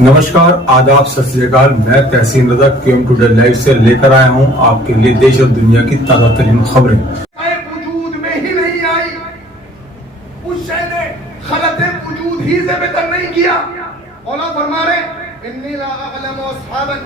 नमस्कार, आदाब, सत श्री अकाल। मैं तहसीन रजा QM टुडे लाइव से लेकर आया हूं आपके लिए देश और दुनिया की ताज़ा तरीन खबरें। वजूद में ही नहीं आई, उस शय ने खलत वजूद ही से बेहतर नहीं किया। औला फरमा रहे इन्नी ला अअलमु अस्हाबन,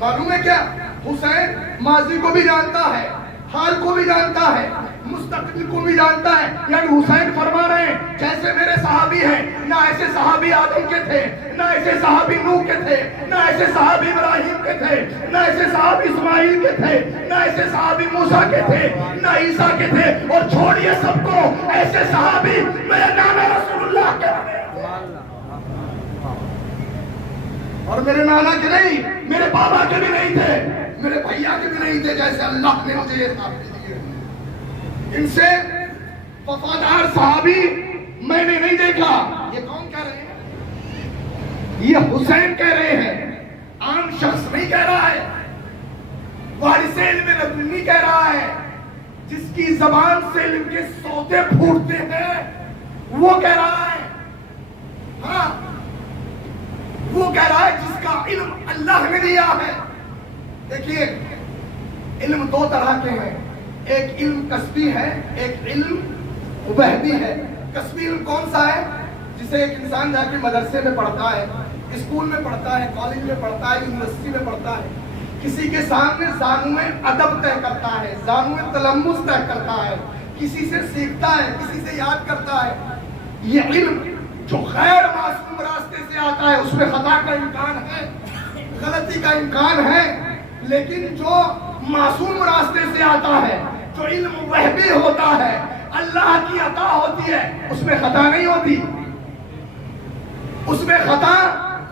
मालूम है क्या, हुसैन माजी को भी जानता है, हाल को भी जानता है, मुस्तकबिल को भी जानता है। यानी हुसैन फरमा रहे हैं जैसे मेरे सहाबी हैं, ना ऐसे सहाबी आदम के थे, ना ऐसे सहाबी नूह के थे, ना ऐसे सहाबी इब्राहिम के थे, ना ऐसे सहाबी इस्माइल के थे, ना ऐसे सहाबी मूसा के थे, ना ईसा के थे। और छोड़िए सबको, ऐसे सहाबी मेरे नाना रसूलुल्लाह के और मेरे नाना के नहीं, मेरे बाबा के भी नहीं थे, मेरे भैया के भी नहीं थे, जैसे अल्लाह ने मुझे ये साबित दिए। इनसे वफादार सहाबी मैंने नहीं देखा। ये कौन कह रहे हैं? ये हुसैन कह रहे हैं, आम शख्स नहीं कह रहा है, वारिसे इल्म नबी नहीं कह रहा है। जिसकी जबान से इल्म के सौदे फूटते हैं वो कह रहा है। हाँ, वो कह रहा है जिसका इल्म अल्लाह ने दिया है। देखिए, इल्म दो तरह के हैं, एक इल्म कस्बी है, एक इल्म वहबी है। कस्बी इल्म कौन सा है? जिसे एक इंसान जाके मदरसे में पढ़ता है, स्कूल में पढ़ता है, कॉलेज में पढ़ता है, यूनिवर्सिटी में पढ़ता है, किसी के सामने जानुए अदब तय करता है, जानुए तलम्मुस तय करता है, किसी से सीखता है, किसी से याद करता है। ये इल्म जो गैर मासूम रास्ते से आता है उसमें खता का इम्कान है, गलती का इम्कान है। लेकिन जो मासूम रास्ते से आता है, जो इल्म वहबी होता है, अल्लाह की अता होती है, उसमें खता नहीं होती, उसमें खता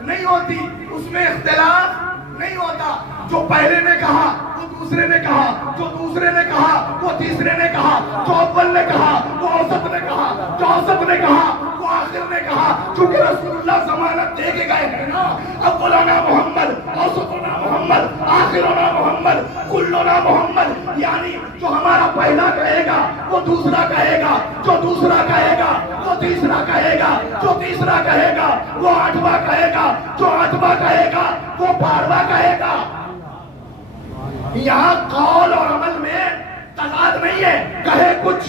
नहीं होती, उसमें इख्तिलाफ नहीं होता। जो पहले ने कहा वो दूसरे ने कहा, जो दूसरे ने कहा वो तीसरे ने कहा, जो अव्वल ने कहा वो औसत ने कहा, जो औसत ने कहा वो आखिर ने कहा। क्योंकि रसूलुल्लाह जमानत दे के गए हैं ना, अव्वलना मोहम्मद, औसतना मोहम्मद, आखिरना मोहम्मद, कुल्लुना मोहम्मद। यानी जो हमारा पहला कहेगा वो दूसरा कहेगा, जो दूसरा कहेगा वो तीसरा कहेगा, जो तीसरा कहेगा वो आठवां कहेगा, जो आठवां कहेगा वो 12वां कहेगा। यहाँ कौल और अमल में तजाद नहीं है, कहे कुछ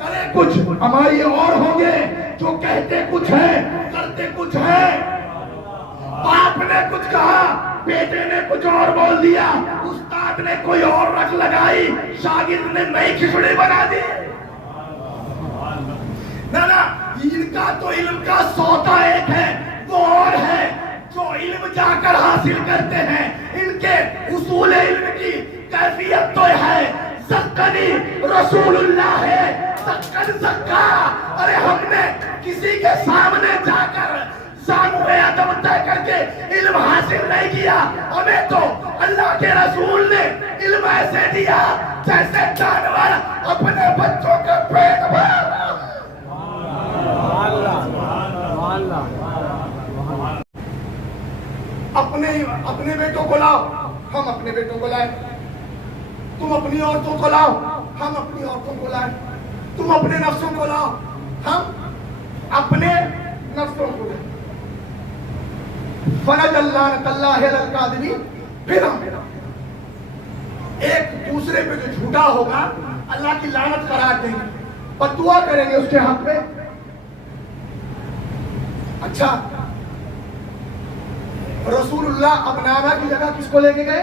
करे कुछ। हमारे और होंगे जो कहते कुछ है करते कुछ है। बाप ने कुछ कहा, बेटे ने कुछ और बोल दिया, उस्ताद ने कोई और रख लगाई, शागिर्द ने नई खिचड़ी बना दी। ना, इनका तो इल्म का सौदा एक है, वो और है जो इल्म जाकर हासिल करते हैं। इनके उसूल इल्म की कैफियत तो है, ज़क्कनी रसूलुल्लाह है, ज़क्कन ज़क्का। अरे हमने किसी के सामने जाकर ज़ानुए अदब तय करके इल्म हासिल नहीं किया, हमें तो अल्लाह के रसूल ने इल्म ऐसे दिया जैसे जानवर अपने बच्चों का पेट भर। अपने बेटों को लाओ, हम अपने बेटों को लाए। तुम अपनी औरतों को लाओ, हम अपनी औरतों को लाए। तुम अपने नफ्सों को लाओ, हम अपने नफ्सों को लाए। फिर हम एक दूसरे पे जो झूठा होगा अल्लाह की लानत करार देंगे, बद्दुआ करेंगे उसके हक में। अच्छा, रसूलुल्लाह अपनाना की जगह किसको लेके गए?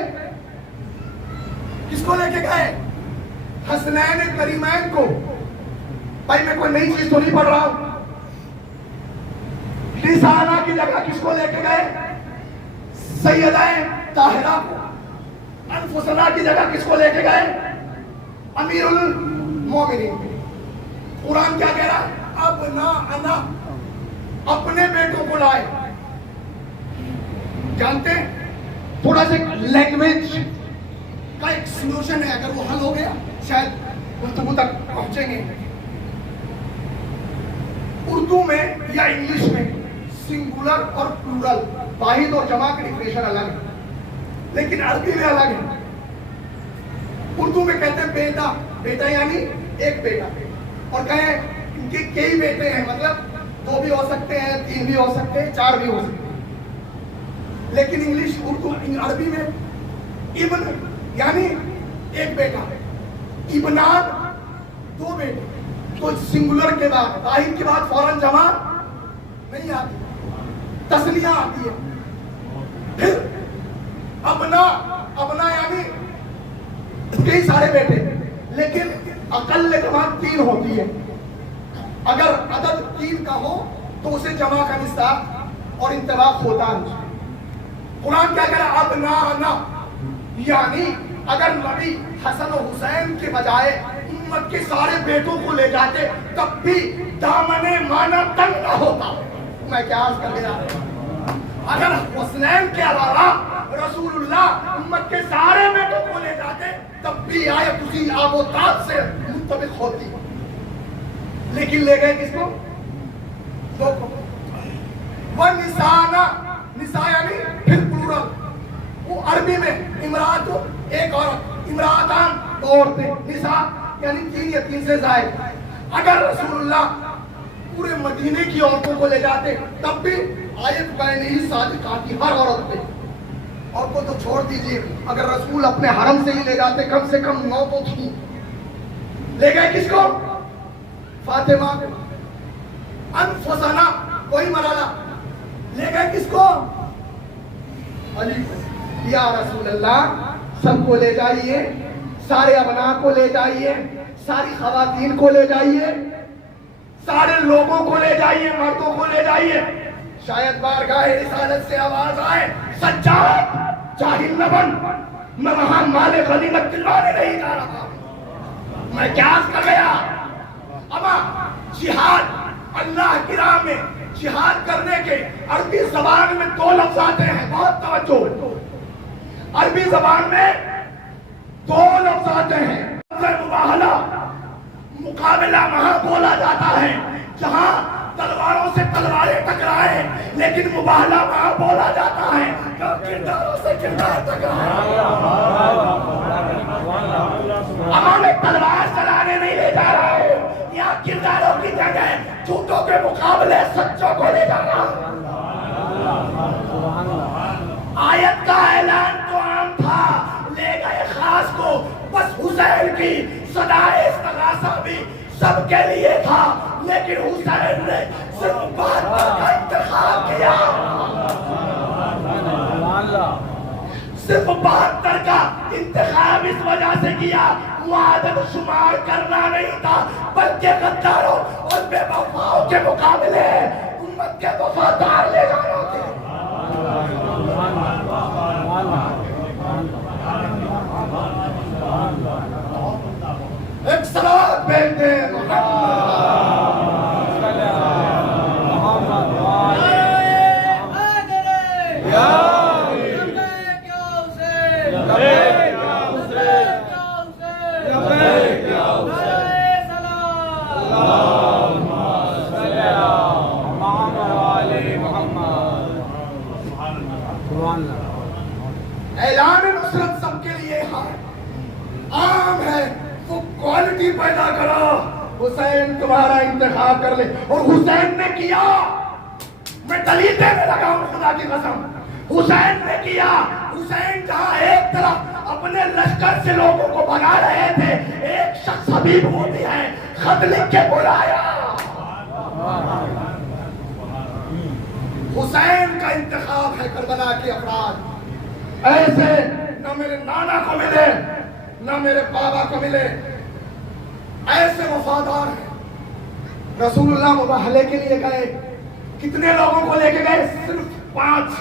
किसको लेके गए? हसनैन करीमैन को। भाई मैं कोई नई चीज तो नहीं पढ़ रहा हूं। रिसाला की जगह किसको लेके गए? सैयदाए ताहिरा को। अनफुसना की जगह किसको लेके गए? अमीरुल मोमिनीन। कुरान क्या कह रहा है? अब ना अना, अपने बेटों को लाए। जानते हैं, थोड़ा सा लैंग्वेज का एक सॉल्यूशन है, अगर वो हल हो गया शायद गुफ्तगू तक पहुंचेंगे। उर्दू में या इंग्लिश में सिंगुलर और प्लूरल, वाहिद और जमा की डिफिनेशन अलग है, लेकिन अरबी में अलग है। उर्दू में कहते हैं बेटा, बेटा यानी एक बेटा, और कहें इनके कई बेटे हैं, मतलब 2 भी हो सकते हैं, 3 भी हो सकते हैं, 4 भी हो सकते हैं। لیکن انگلش اردو عربی میں ابن یعنی ایک بیٹا، ابنان دو بیٹے، تو سنگولر کے بعد واحد کے بعد فوراً جمع نہیں آتی، تسنیہ آتی ہے. پھر ابنا، ابنا یعنی کئی سارے بیٹے، لیکن اقل جمع 3 ہوتی ہے. اگر عدد 3 کا ہو تو اسے جمع کا نصاب اور انطباق ہوتا ہے. قرآن کیا کہہ رہا ہے؟ ابنانا، یعنی اگر نبی حسن و حسین کے بجائے امت کے سارے بیٹوں کو لے جاتے تب بھی دامن مانا تنگ نہ ہوتا. میں کیا عرض کر گیا؟ اگر حسنین کے علاوہ رسول اللہ امت کے سارے بیٹوں کو لے جاتے تب بھی آیت اسی آب و تاب سے منطبق ہوتی، لیکن لے گئے کس کو؟ دو کو. وہ نسانا، نساء یعنی پھر پلورل، وہ عربی میں امرات ایک عورت، امراتان دو عورتیں، نساء یعنی 3 یا 3 سے زائد. اگر رسول اللہ پورے مدینے کی عورتوں کو لے جاتے تب بھی آیت بین ہی صادقہ کی ہر عورت پہ. اور کو تو چھوڑ دیجئے، اگر رسول اپنے حرم سے ہی لے جاتے کم سے کم 9 تو تھی. لے گئے کس کو؟ فاطمہ کو. انفسنا کوئی مرالہ. لے گئے کس کو؟ علی کو. یا رسول اللہ سب کو لے جائیے، سارے ابناء کو لے جائیے، ساری خواتین کو لے جائیے، سارے لوگوں کو لے جائیے، مردوں کو لے جائیے. شاید بارگاہ رسالت سے آواز آئے سجاد جاہل نہ بن، میں وہاں مال غنیمت دلوانے نہیں جا رہا. میں کیا عرض کر گیا؟ اما جہاد اللہ کی راہ میں جہاد کرنے کے عربی زبان میں 2 لفظ آتے ہیں، بہت توجہ. عربی زبان میں 2 لفظ آتے ہیں. مباہلہ، مقابلہ وہاں بولا جاتا ہے جہاں تلواروں سے تلواریں ٹکرائے، لیکن مباہلہ وہاں بولا جاتا ہے جہاں کرداروں سے کردار ٹکرائے. اب میں تلوار چلانے نہیں لے جا رہا ہوں، یہاں کرداروں کی جگہ جھوٹوں کے مقابلے سچوں کو لے جا رہا ہوں. آیت کا اعلان تو عام تھا، لے گئے خاص کو. بس حسین کی صدائے استغاثہ بھی سب کے لیے تھا، لیکن حسین نے صرف 72 کا انتخاب کیا. صرف 72 کا انتخاب اس وجہ سے کیا، وہ عدد شمار کرنا نہیں تھا، بلکہ غداروں اور بے وفاؤں کے مقابلے امت کے وفادار لے جانا تھے. ایک صلوات بھیج دیں اعلان نصرت سب کے لیے عام ہے. وہ کوالٹی پیدا کرو، حسین تمہارا انتخاب کر لے. اور حسین نے کیا. میں دلیل دینے لگا ہوں خدا کی قسم. حسین نے کیا. حسین جہاں ایک طرف اپنے لشکر سے لوگوں کو بھگا رہے تھے، ایک شخص حبیب ہوتی ہے خط لکھ کے بلایا. حسین کا انتخاب ہے کربلا کے افراد. ایسے نہ میرے نانا کو ملے نہ میرے بابا کو ملے، ایسے وفادار ہیں. رسول اللہ مباہلے کے لیے گئے، کتنے لوگوں کو لے کے گئے؟ صرف 5.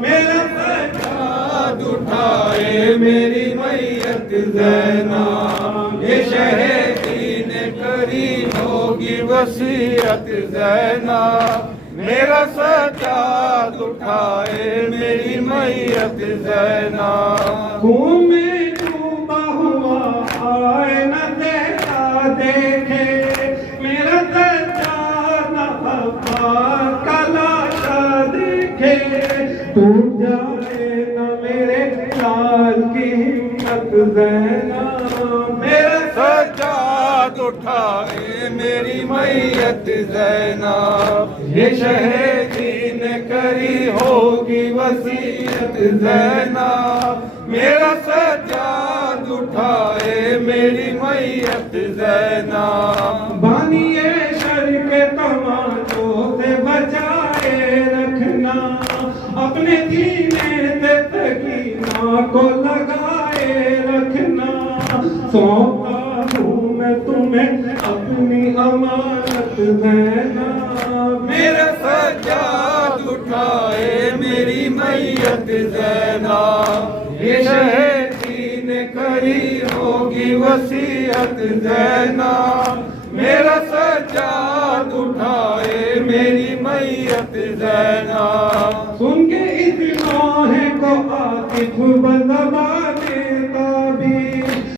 میرا سجاد اٹھائے میری میت زینب، یہ شہید نے کری ہوگی وصیت زینب. میرا سجاد اٹھائے میری میت زینب. خون میں ڈوبا ہوا آئے نہ دیکھا دیکھے، میرا سجاد نہ خفا کا لاشا دیکھے. ٹوٹ جائے نہ میرے لال کی ہمت زینب. میرا سجاد اٹھائے میری میت زینب، یہ شہیدی نے کری ہوگی وصیت زینب، میرا سجاد اٹھائے میری میت زینب، بانی شر کے تماچوں سے بچائے رکھنا، اپنے سینے سے سکینہ کو لگائے رکھنا، سونپتا ہوں میں تمہیں اپنی امانت زینب، میرا سجاد اٹھائے میری میت زینب، یہ شہیدی نے کری ہوگی وصیت زینب، میرا سجاد اٹھائے میری میت زینب، سن کے اس نوحے کو عاطف بزبان